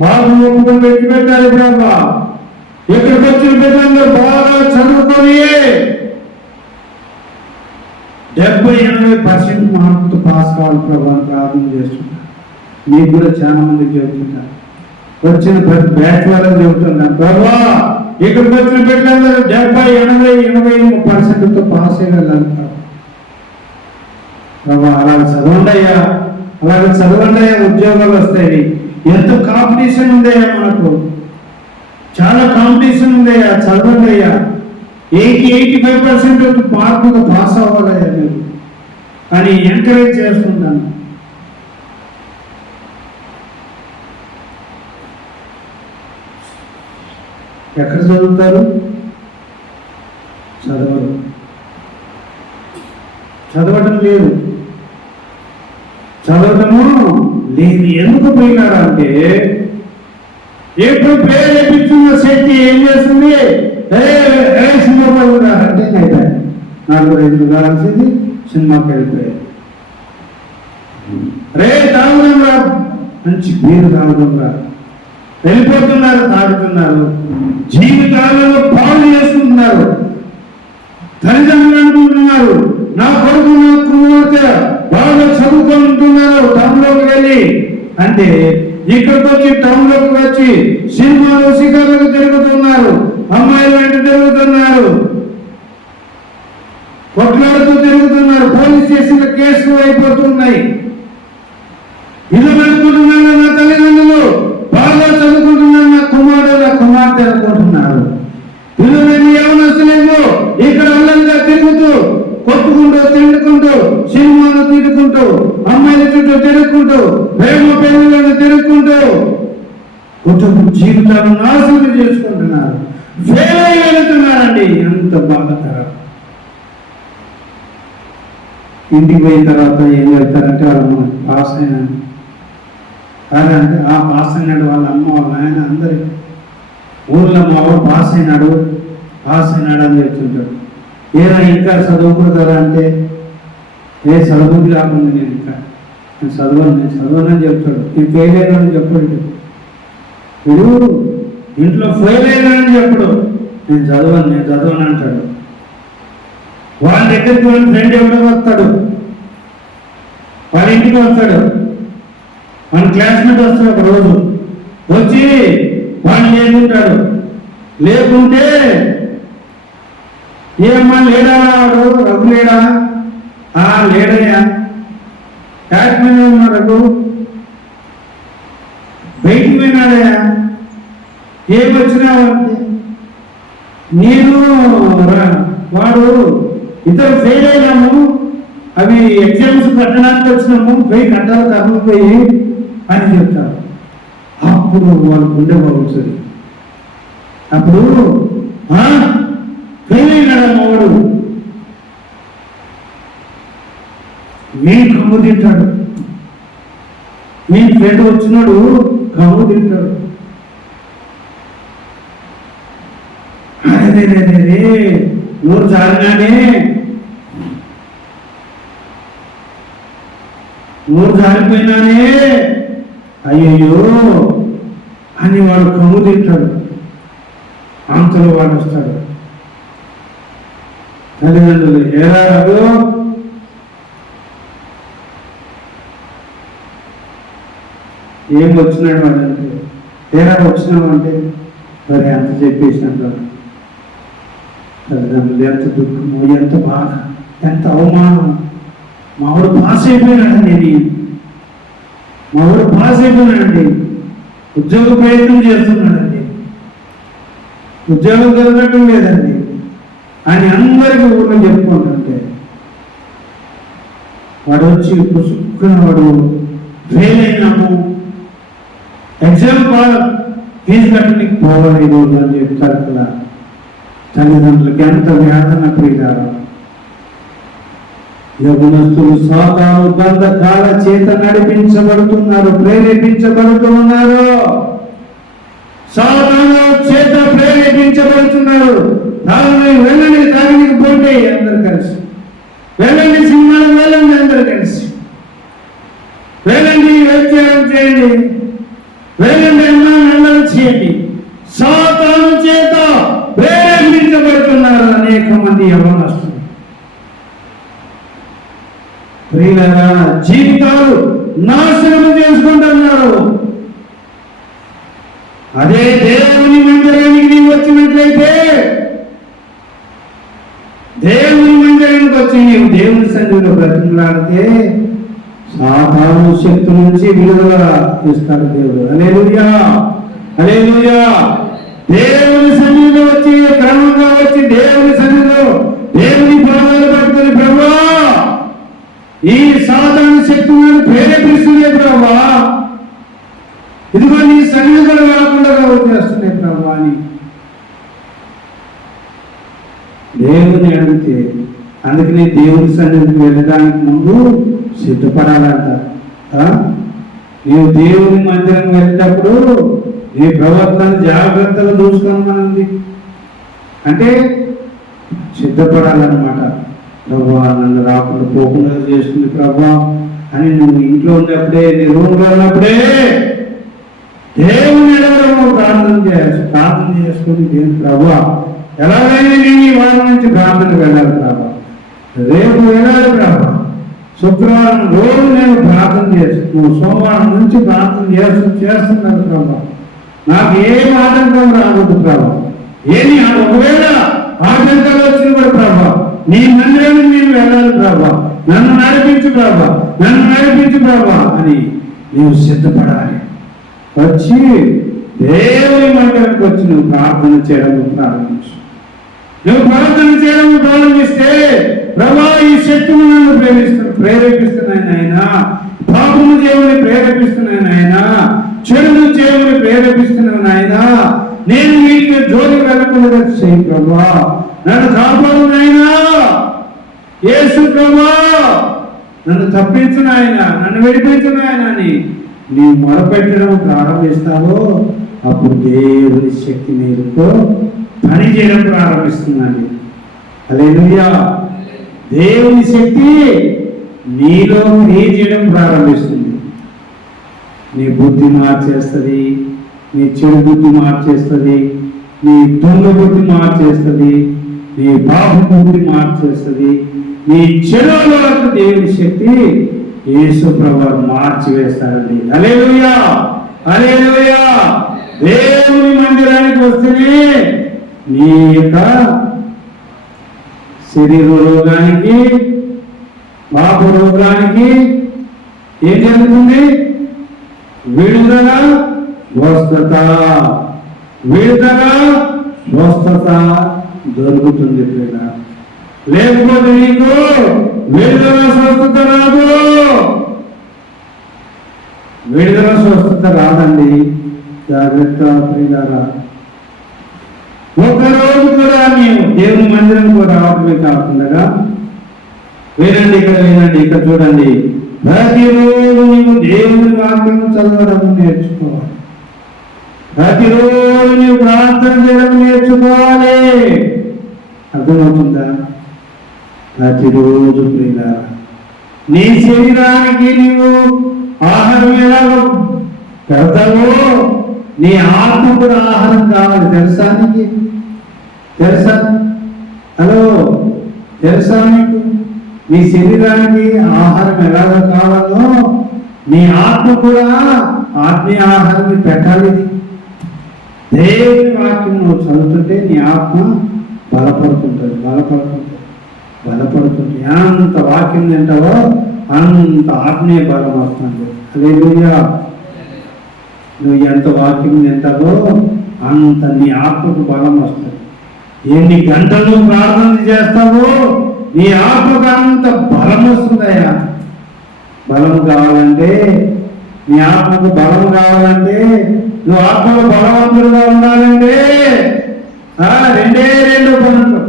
బాబు ఒప్పుకొని పెట్టాలి ప్రభా. ఇక్కడికి వచ్చిన బిడ్డలందరూ బాగా చదువుకొని 70-80% మార్కులతో పాస్ కావాలి ప్రభా అని ప్రార్థన చేస్తున్నారు. మీకు కూడా చాలా మందికి చెబుతున్నారు. వచ్చిన ప్రతి బ్యాచ్ వాళ్ళని చెబుతున్నారు, ప్రభా ఇక్కడికి వచ్చిన బిడ్డలందరూ 70-80-85% పాస్ అయ్యగలరు ప్రభా. అలా చదవండి అయ్యా. అలాగే చదవండి, ఉద్యోగాలు వస్తాయి. ఎంత కాంపిటీషన్ ఉందయ్యా, మనకు చాలా కాంపిటీషన్ ఉందయ్యా. చదవండి అయ్యా, 85% మార్కులు పాస్ అవ్వాలయ్యా మీరు అని ఎంకరేజ్ చేస్తుంటాను. ఎక్కడ చదువుతారు? చదవరు, చదవటం లేదు, చదవటము లేదు. ఎందుకు పోయినారా అంటే, ఎప్పుడు ప్రేరేపించిన శక్తి ఏం చేస్తుంది? సినిమా కూడా అంటే అయిపోయాయి, 4-5 కావాల్సింది సినిమాకి వెళ్ళిపోయాయి. తాగుదంగా మంచి బీరు తాగుదంగా వెళ్ళిపోతున్నారు, తాగుతున్నారు, జీవితాలలో పాలు చేసుకుంటున్నారు. తల్లిదండ్రులు అనుకుంటున్నారు, నా కొడుకు నా కుమార్తె బాగా చదువుకుంటున్నారు టౌన్లోకి వెళ్ళి అంటే, ఇక్కడికి వచ్చి టౌన్లోకి వచ్చి సినిమాలు శిఖర్లకు తిరుగుతున్నారు, అమ్మాయిలు వెంట తిరుగుతున్నారు, కొట్లాడుతూ తిరుగుతున్నారు, పోలీస్ స్టేషన్ల కేసులు అయిపోతున్నాయి. ఇలా అనుకుంటున్నారు నా తల్లిదండ్రులు, బాగా చదువుకుంటున్నారు నా కుమారుడు నా కుమార్తె అనుకుంటున్నారు. పిల్లలు ఏమనొస్తలేమో ఇక్కడ అల్లంగా తిరుగుతూ, కొట్టుకుంటూ తిరుగుకుంటూ, సినిమాను తిరుగుకుంటూ, అమ్మాయిల చుట్టూ తిరుగుకుంటూ, ప్రేమ పెళ్లిలను తిరుగుకుంటూ కుటుంబ జీవితాలను నాశనం చేసుకుంటున్నారు. ఫెయిల్ అయి వెళుతున్నారండి. ఎంత బాధాకరం. ఇంటికి పోయిన తర్వాత ఏం చెప్తారంటే, వాళ్ళు పాస్ అయినా కాదంటే, ఆ పాస్ అయినాడు వాళ్ళ అమ్మ వాళ్ళ ఆయన అందరి ఊర్లో మా వాడు పాస్ అయినాడు అని చెప్తుంటాడు. ఏరా ఇంకా చదువుకుంటారా అంటే, చదువుకి రాకుండా నేను చదవనని చెప్తాడు. నేను ఫెయిల్ అయినాడని చెప్పాడు. వీడు ఇంట్లో ఫెయిల్ అయినాడని చెప్పడు, నేను చదవను అంటాడు. వాళ్ళ దగ్గరికి వాళ్ళ ఫ్రెండ్ ఎవడో వస్తాడు, వాళ్ళ ఇంటికి వస్తాడు, మన క్లాస్మేట్ వస్తాడు. ఒక రోజు వచ్చి వాడిని లేకుంటాడు. లేకుంటే ఏమ్మా లేడా వాడు, రఘు లేడా? లేడయ్యా. క్లాస్మేట్ ఏమన్నా రఘు బయటికి పోయినాడయ్యా. ఏమొచ్చినావు అంటే, నేను వాడు ఇద్దరు ఫెయిల్ అయినాము, అవి ఎగ్జామ్స్ కట్టడానికి వచ్చినాము, పోయి కట్టాలి కర్మలు పోయి అని చెప్తారు. అప్పుడు వాళ్ళు గుండె బాగుంటుంది. అప్పుడు ఫెయిల్ అయినాడమ్మా వాడు, మీ కమ్ము తింటాడు, మీ ఫ్రెండ్ వచ్చినాడు కమ్ము తింటాడు. అదే నోరు జారిపోయినానే అయ్యయ్యో అని వాడు కమ్ము తింటాడు. అంతలో వాడు వస్తాడు. తల్లిదండ్రులు ఏరా రఘు ఏం వచ్చినాడు వాడంటే, వచ్చినావు అంటే, మరి అంత చెప్పేసినట్టు. తల్లిదండ్రులు ఎంత దుఃఖము, ఎంత బాధ, ఎంత అవమానం. మావాడు పాస్ అయిపోయినాడండి, ఉద్యోగ ప్రయత్నం చేస్తున్నాడండి, ఉద్యోగం దొరకటం లేదండి అని అందరికీ ఊళ్ళో చెప్పుకుంటుంటే, వాడు వచ్చి పుసుక్కున వాడు ఫెయిల్ అయినాము, ఎగ్జామ్ ఫీజు కట్టడానికి పోవాలి ఈరోజు అని చెప్తారు కదా. తల్లిదండ్రులకి ఎంత వేదన ప్రియులారా. యవ్వనస్తులు సాతాను బంధకాల చేత నడిపించబడుతున్నారు, ప్రేరేపించబడుతున్నారు, సాతాను చేత ప్రేరేపించబడుతున్నారు. వెళ్ళండి తాగినికి పోతే అందరు కలిసి, వెళ్ళండి సినిమాలకు వెళ్ళండి అందరు కలిసి, వెళ్ళండి వ్యత్యాసం చేయండి, వెళ్ళండి అన్నా చేయండి. సాతాను చేత ప్రేరేపించబడుతున్నారు అనేక మంది యవ్వనస్తులు. ప్రియులారా, జీవితాలు నాశనం చేసుకుంటున్నారు. అదే దేవుని మందిరానికి నీవు వచ్చినట్లయితే, దేవుని మందిరానికి వచ్చి నీవు దేవుని సన్నిధిలో బ్రతిమలాడితే సాతాను శక్తి నుంచి విడుదల ఇస్తాడు దేవుడు. హల్లెలూయా, హల్లెలూయా. దేవుని సన్నిధిలో వచ్చి క్రమంగా వచ్చి దేవుని సన్నిధిలో దేవుని పాదాలు పట్టుకుని, ప్రభువా ఈ సాతాను శక్తి నన్ను ప్రేరేపిస్తుంది ప్రభువా, ఇదిగో నీ సన్నిధిలో రాకుండా వచ్చేస్తున్నాయి ప్రభువా అని దేవుని అడిగితే, అందుకని దేవుని సన్నిధికి వెళ్ళడానికి ముందు సిద్ధపడాలంట. నీవు దేవుని మందిరం వెళ్ళేటప్పుడు నీ ప్రవర్తన జాగ్రత్తగా చూసుకోమన్నది. అంటే సిద్ధపడాలన్నమాట. ప్రభువా నన్ను రాకుండా పోకుండా చేస్తుంది ప్రభువా అని నువ్వు ఇంట్లో ఉన్నప్పుడే, నీ రూమ్లో ఉన్నప్పుడే దేవుని ఎడవడము ప్రార్థన చేసుకుని, దేవుని ప్రభువా ఎలాగైనా నేను ఈ వారం నుంచి ప్రార్థనకు వెళ్ళాలి ప్రభా, రేపు వెళ్ళాలి ప్రభా, శుక్రవారం రోజు నేను ప్రార్థన చేస్తున్నాను, సోమవారం నుంచి ప్రార్థన చేస్తున్నాను ప్రభా, నాకు ఏం ఆటంకం రావద్దు ప్రభా, ఏమి ఒకవేళ ఆటంకాలు వచ్చిన కూడా ప్రభా నీ మందిరానికి నేను వెళ్ళాలి ప్రభా, నన్ను నడిపించు ప్రభా, నన్ను నడిపించు ప్రభా అని నీవు సిద్ధపడాలి. వచ్చి దేవుని మందిరానికి వచ్చి నువ్వు ప్రార్థన చేయడం ప్రారంభించు. నువ్వు ప్రార్థన చేయడం ప్రారంభిస్తే, ప్రభా ఈ శక్తులు నన్ను ప్రేరేపిస్తున్నాయి ఆయన, పాపము దేవుని ప్రేరేపిస్తున్నాను ఆయన, చెడును దేవుని ప్రేరేపిస్తున్నాను ఆయన, నేను వీటికి జోలికి వెళ్ళకుండా చేయి ప్రభా, నన్ను కాపాడు నాయనా, యేసు ప్రభా నన్ను తప్పించు నాయన, నన్ను విడిపించు నాయన అని నీవు మొదలుపెట్టడం ప్రారంభిస్తావో అప్పుడు దేవుని శక్తి మీరుతో పని చేయడం ప్రారంభిస్తున్నాను. హల్లెలూయా. దేవుని శక్తి నీలో క్రియ చేయడం ప్రారంభిస్తుంది. నీ బుద్ధి మార్చేస్తుంది, నీ చెడు బుద్ధి మార్చేస్తుంది, నీ దొంగ బుద్ధి మార్చేస్తుంది, నీ పాప బుద్ధి మార్చేస్తుంది, నీ చెడులకు దేవుని శక్తి యేసు ప్రభువు మార్చివేస్తాడండి. హల్లెలూయా, హల్లెలూయా. దేవుని మందిరానికి వస్తేనే నీ యొక్క శరీర రోగానికి, పాప రోగానికి ఏం జరుగుతుంది? విడుదల, స్వస్థత, విడుదల, స్వస్థత దొరుకుతుంది. లేకపోతే నీకు విడుదల స్వస్థత రాదు, విడుదల స్వస్థత రాదండి. జాగ్రత్త ప్రియులారా. ఒక్కరోజు కూడా మేము దేవుని మందిరం కూడా రావడమే కాకుండా, వినండి ఇక్కడ, వినండి ఇక్కడ చూడండి, ప్రతిరోజు నీవు దేవుని వాక్యం చదవడం నేర్చుకోవాలి, ప్రతిరోజు నీవు ప్రార్థన చేయడం నేర్చుకోవాలి. అర్థమవుతుందా? ప్రతిరోజు ప్రియులారా నీ శరీరానికి నీవు ఆహారం ఎలా పెడతావో నీ ఆత్మ కూడా ఆహారం కావాలి. తెలుసా నీకు? తెలుసా? హలో, తెలుసా నీకు? నీ శరీరానికి ఆహారం ఎలాగ కావాలో నీ ఆత్మ కూడా ఆత్మీయ ఆహారం పెట్టాలి. దేవుని వాక్యం నువ్వు చదువుతుంటే నీ ఆత్మ బలపడుతుంటుంది, బలపడుతుంది. ఎంత వాక్యం తింటావో అంత ఆత్మీయ బలం వస్తుంది. హల్లెలూయా. నువ్వు ఎంత వాక్యం తింటావో అంత నీ ఆత్మకు బలం వస్తుంది. ఎన్ని గంటలు ప్రార్థన చేస్తావో నీ ఆత్మకు అంత బలం వస్తుందయ్యా. బలం కావాలంటే, నీ ఆత్మకు బలం కావాలంటే, నువ్వు ఆత్మకు బలవంతుడుగా ఉండాలంటే రెండు పనులు.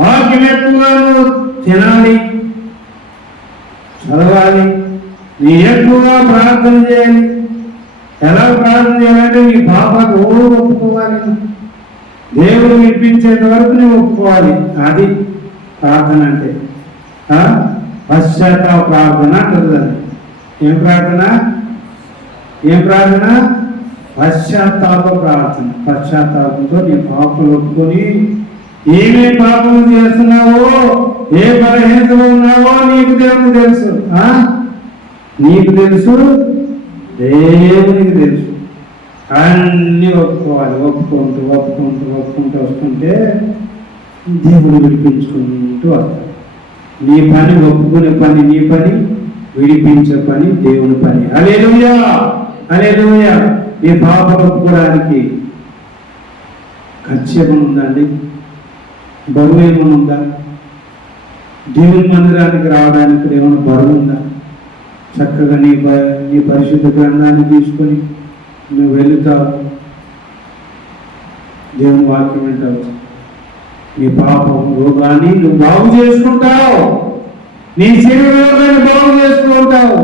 వాక్యం ఎక్కువగా నువ్వు తినాలి, చదవాలి, నీ ఎక్కువగా ప్రార్థన చేయాలి. ఎలా ప్రార్థన చేయాలంటే నీ పాపాలు ఒప్పుకోవాలి, దేవుడు వినిపించేంత వరకు నువ్వు ఒప్పుకోవాలి. అది ప్రార్థన అంటే. పశ్చాత్తాప ప్రార్థన అంటుంది. ఏం ప్రార్థన? ఏం ప్రార్థన? పశ్చాత్తాప ప్రార్థన. పశ్చాత్తాపంతో నీ పాపలు ఒప్పుకొని ఏమే పాపం చేస్తున్నావో, ఏ బలహీనతలు ఉన్నావో నీకు దేవునికి తెలుసు, నీకు తెలుసు, దేవునికి తెలుసు. అన్నీ ఒప్పుకోవాలి. ఒప్పుకుంటూ వస్తుంటే దేవుడు విడిపించుకుంటూ వస్తాడు. నీ పని ఒప్పుకునే పని నీ పని, విడిపించే పని దేవుని పని. హల్లెలూయా, హల్లెలూయా. ఈ పాపం ఒప్పుకోవడానికి ఖర్చు ఏమైనా ఉందండి? బరువు ఏమైనా ఉందా? దేవుని మందిరానికి రావడానికి ఏమైనా బరువు ఉందా? చక్కగా నీ పరిశుద్ధ గ్రంథాన్ని తీసుకొని నువ్వు వెళుతావు, దేవుని వాక్యం వింటావు, నీ పాపం రోగాన్ని నువ్వు బాగు చేసుకుంటావు, నీ శరీర రోగాన్ని బాగు చేసుకుంటావు.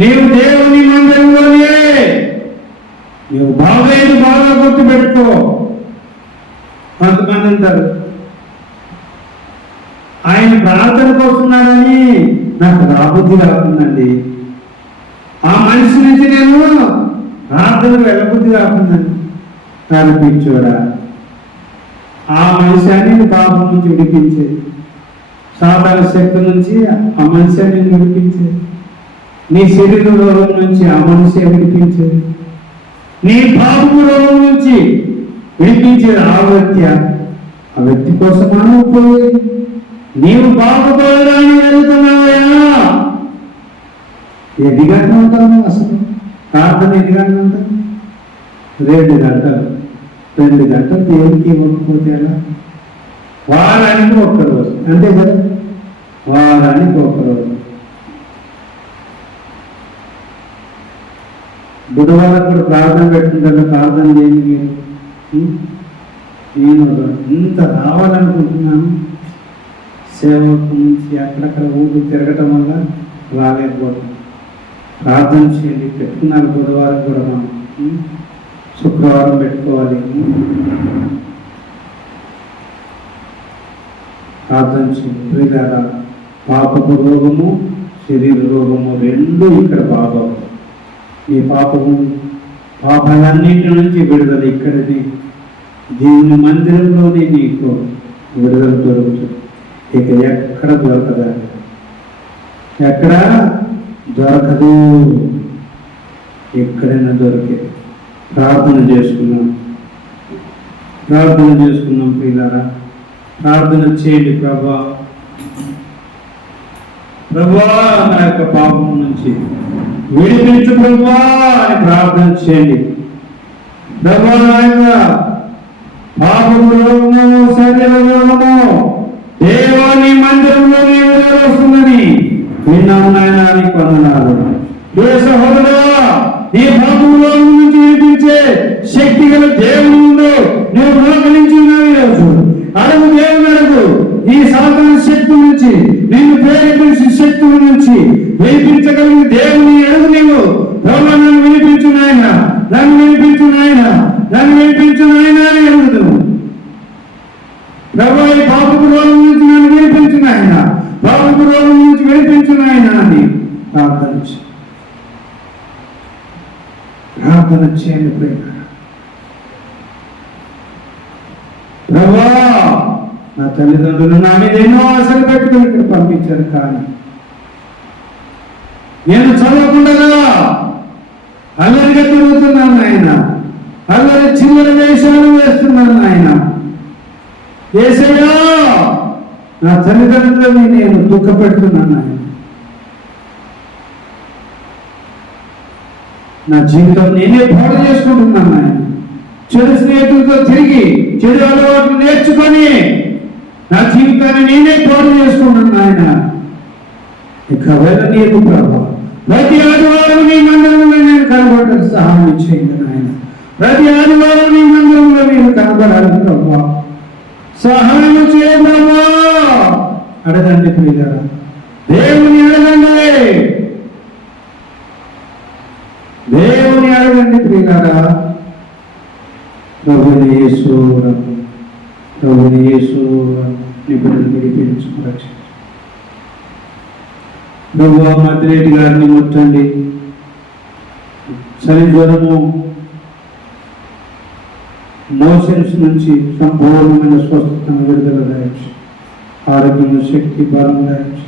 నీవు దేవుని మందిరంలోనే నువ్వు బాగా గుర్తుపెట్టుకో. కొంతమంది అంటారు, ఆయన ప్రార్థనకు వస్తున్నాడని నాకు రాబుద్ధి రాకుందండి, ఆ మనిషి నుంచి నేను ప్రార్థనకు వెళ్ళబుద్ధి రాకుందండి. కనిపించోడా, ఆ మనిషిని పాపం నుంచి విడిపించేది, సాధారణ శక్తి నుంచి ఆ మనిషిని విడిపించేది, నీ శరీర రోగం నుంచి ఆ మనిషి విడిపించేది, నీ పాపము రోగం నుంచి విడిపించేది ఆ వ్యక్తి కోసమా నువ్వు పోయేది? నీవు బాగుపడడానికి వెళ్తున్నావా? ఎన్ని గంటలు ఉంటావు అసలు? ప్రార్థన ఎన్ని గంటలు ఉంటావు? 2 గంటలు. 2 గంటలు దేవునికి ఇవ్వకపోతే ఎలా? వారానికి ఒక్కరోజు, అంతే కదా? వారానికి ఒక్కరోజు. బుధవారం కూడా ప్రార్థన పెట్టుకుంటారు, ప్రార్థన చేయండి మీరు. నేను ఇంత రావాలనుకుంటున్నాను, సేవకు నుంచి అక్కడక్కడ ఊరు తిరగటం వల్ల రాలేకపోతాం. ప్రార్థన చేయండి, పెట్టుకున్నారు బుధవారం కూడా, మనం శుక్రవారం పెట్టుకోవాలి. ప్రార్థన చేయండి. పాపపు రోగము శరీర రోగము 2 ఇక్కడ బాగవుతాయి. ఈ పాపాలన్నింటి నుంచి విడుదల ఇక్కడనే దేవుని మందిరంలోనే నీకు విడుదల దొరుకుతుంది. ఇక ఎక్కడ దొరకదండి, ఎక్కడ దొరకదు, ఎక్కడైనా దొరికేది. ప్రార్థన చేసుకున్నాం పిల్లరా, ప్రార్థన చేయండి. ప్రభా నా యొక్క పాపం నుంచి విడిపించు ప్రభా అని ప్రార్థన చేయండి. ప్రభా నా యొక్క పాపము రోగము శరీర రోగము దేవాని మందిరంలోనే విడుదల వస్తుందని విన్నాము నాయన, నీకు వందనాలు. ఏ సహోదరుడా, నీ పాపములో నుంచి విడిపించే శక్తి గల దేవుని ముందు నువ్వు మోకరించున్నావు. ఈరోజు అడుగు, దేవుని అడుగు. ఈ సాధారణ శక్తి నుంచి, నిన్ను ప్రేరేపించే శక్తి నుంచి విడిపించగలిగిన దేవుని అడుగు. నీవు ప్రభు నన్ను వినిపించు నాయన, నన్ను వినిపించు నాయన, నన్ను వినిపించు నాయన అని అడుగుతావు. ప్రభు ఈ పాపపు రోగం నుంచి నన్ను వినిపించు నాయన, పాపపు రోగం నుంచి వినిపించు నాయన అని ప్రార్థన చేయండి. ప్రభా, నా తల్లిదండ్రులు నా మీద ఎన్నో ఆశలు పెట్టుకుని ఇక్కడ పంపించారు, కానీ నేను చదవకుండా అల్లరిగా తిరుగుతున్నాను ఆయన, అల్లరి చిల్లర వేషాలు వేస్తున్నాను ఆయన. యేసయ్యా, నా తల్లిదండ్రులని నేను దుఃఖపెడుతున్నాను ఆయన. నా జీవితం నేనే పాడు చేసుకుంటున్నాను ఆయన. చెడు స్నేహితులతో తిరిగి చెడు అలవాట్లు నేర్చుకొని నా జీవితాన్ని నేనే పాడు చేసుకుంటున్నాను ఆయన. ఇక వెళ్ళనీయకు ప్రభా. ప్రతి ఆదివారం నీ మందిరంలో నేను కనబడటానికి సహాయం చేయండి నాయన. ప్రతి ఆదివారం నీ మందిరంలో నేను కనబడాలి ప్రభా, సహాయం చేయమా. అడగండి ప్రియులారా, దేవుని అడగండి, దేవుని అడగండి ప్రియులారా. ప్రభుని యేసు నిపుణులు విడిపించుకోవచ్చు. ప్రభు మద్దిరెడ్డి గారిని ముట్టండి. చలి జ్వరము, మోషన్స్ నుంచి సంపూర్ణమైన స్వస్థతను విడుదల దాయచ్చు. ఆరోగ్యము, శక్తి, బలం దాయచ్చు.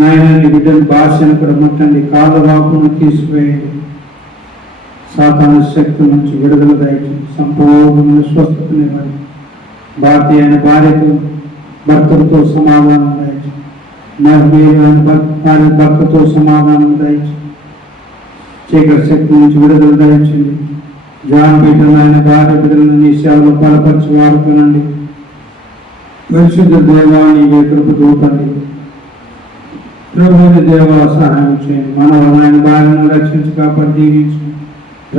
నాయన బిడ్డల భాషను కూడా ముట్టండి. కాళ్ళ వాపును తీసివేయండి. సాతాను శక్తి నుంచి విడుదల దాయచ్చు. సంపూర్ణమైన స్వస్థతనివ్వండి. భారతీయ భార్యకు భర్తలతో సమాధానం దయచేయండి. వారి భర్తతో సమాధానం దయచేయండి. చీకటి శక్తి నుంచి విడుదల దయచేయండి. జాన్ బిడ్డలు ఆయన భార్య బిడ్డలను నీ సేవలో బలపరిచి వాడుకోనండి. పరిశుద్ధ దేవాన్ని కృప చూపండి. ప్రభుత్వ దేవ సహాయం చేయండి. మనవరు ఆయన భార్యను రక్షించి కాపాడి దీవించు.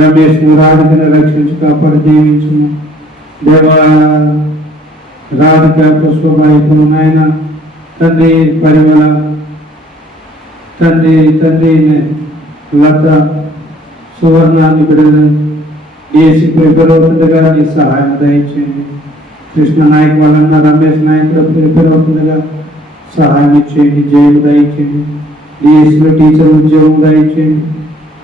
రమేష్ రాధికను రక్షించి కాపాడి దీవించు. దేవ రాధిక పుష్పబాయికు నాయన తండ్రి పరిమళ తండ్రి లత సువర్ణాన్ని బిడ్డలు ఏసీ ప్రిపేర్ అవుతుండగా నీ సహాయం దయచేయండి. కృష్ణ నాయక్ వాళ్ళన్న రమేష్ నాయక్ ప్రిపేర్ అవుతుండగా సహాయం ఇచ్చేయండి. జయము దయచేయండి. డిఎస్లో టీచర్ ఉద్యోగం దయచేయండి.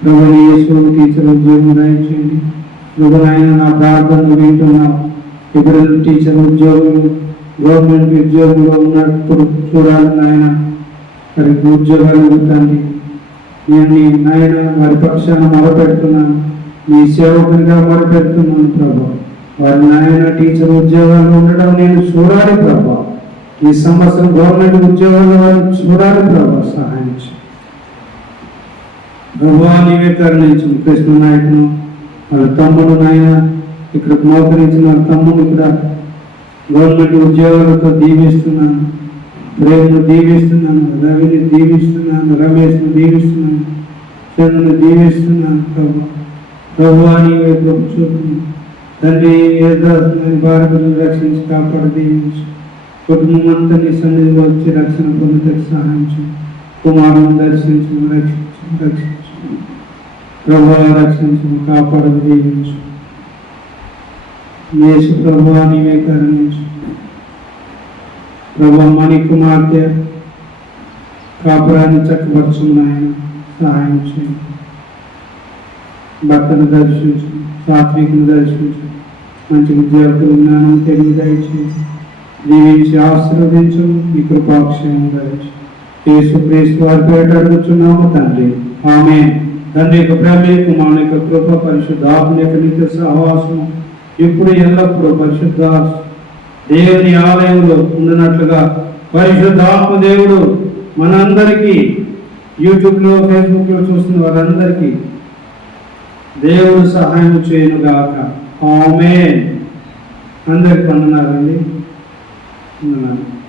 ప్రభు డిఎస్లో టీచర్ ఉద్యోగం దయచేయండి. ప్రభు ఆయన నా ప్రార్థనలు వింటున్నావు. ఇప్పుడు టీచర్ ఉద్యోగం గవర్నమెంట్ ఉద్యోగంలో ఉన్నప్పుడు చూడాలి నాయన. వారికి ఉద్యోగాలు ఇవ్వండి. నేను నాయన వారి పక్షాన మొదలుపెడుతున్నాను. నీ సేవకునిగా మొదలుపెడుతున్నాను ప్రభు. వారి నాయన టీచర్ ఉద్యోగాలు ఉండడం నేను చూడాలి ప్రభు. ఈ సంవత్సరం గవర్నమెంట్ ఉద్యోగాలు వారిని చూడాలి ప్రభు. సహాయం ప్రభు నీవే కరుణించు. కృష్ణ నాయకును వాళ్ళ తమ్ముడు నాయన ఇక్కడ మోకరించిన వాళ్ళ తమ్ముడు ఇక్కడ గవర్నమెంట్ ఉద్యోగాలతో దీవిస్తున్నాను. ప్రేమను దీవిస్తున్నాను. రవిని దీవిస్తున్నాను. రమేష్ను దీవిస్తున్నాను. చంద్రుని దీవిస్తున్నాను ప్రభు. ప్రభు నీవే కృప చూపును. తండ్రి ఏదాసుని భారతను రక్షించి కాపాడు దీవించు. కుటుంబం అంతా నీ సన్నిధిలో వచ్చి రక్షణ పొందుటకు సహాయం చేయి. కుమారుని దర్శించు, రక్షించు ప్రభు. రక్షించు, కాపాడు దీవించు. యేసు ప్రభు నీవే కరుణించు. ప్రభు మణి కుమార్తె కాపురాన్ని చక్కబరుచున్నాయని సహాయం చేయండి. భర్తను దర్శించు, సాత్వికను దర్శించు. మంచి విద్యార్థులు జ్ఞానం తెలివి దయచేయండి. దీవించి ఆశీర్వదించు. ఈ కృపాక్షేమం దయచేయండి. యేసు క్రీస్తు వారి పేట అడుగుచున్నాము తండ్రి. ఆమేన్. తండ్రి యొక్క ప్రేమ, కుమారుని యొక్క కృప, పరిశుద్ధాత్మ యొక్క నిత్య సహవాసం ఇప్పుడు ఎల్లప్పుడూ పరిశుద్ధ దేవుని ఆలయంలో ఉండినట్లుగా పరిశుద్ధాత్మ దేవుడు మనందరికీ యూట్యూబ్లో ఫేస్బుక్లో చూస్తున్న వారందరికీ దేవుడు సహాయం చేయనుగాక. ఆమేన్. అందరికి వందనాలండి. వందనాలు.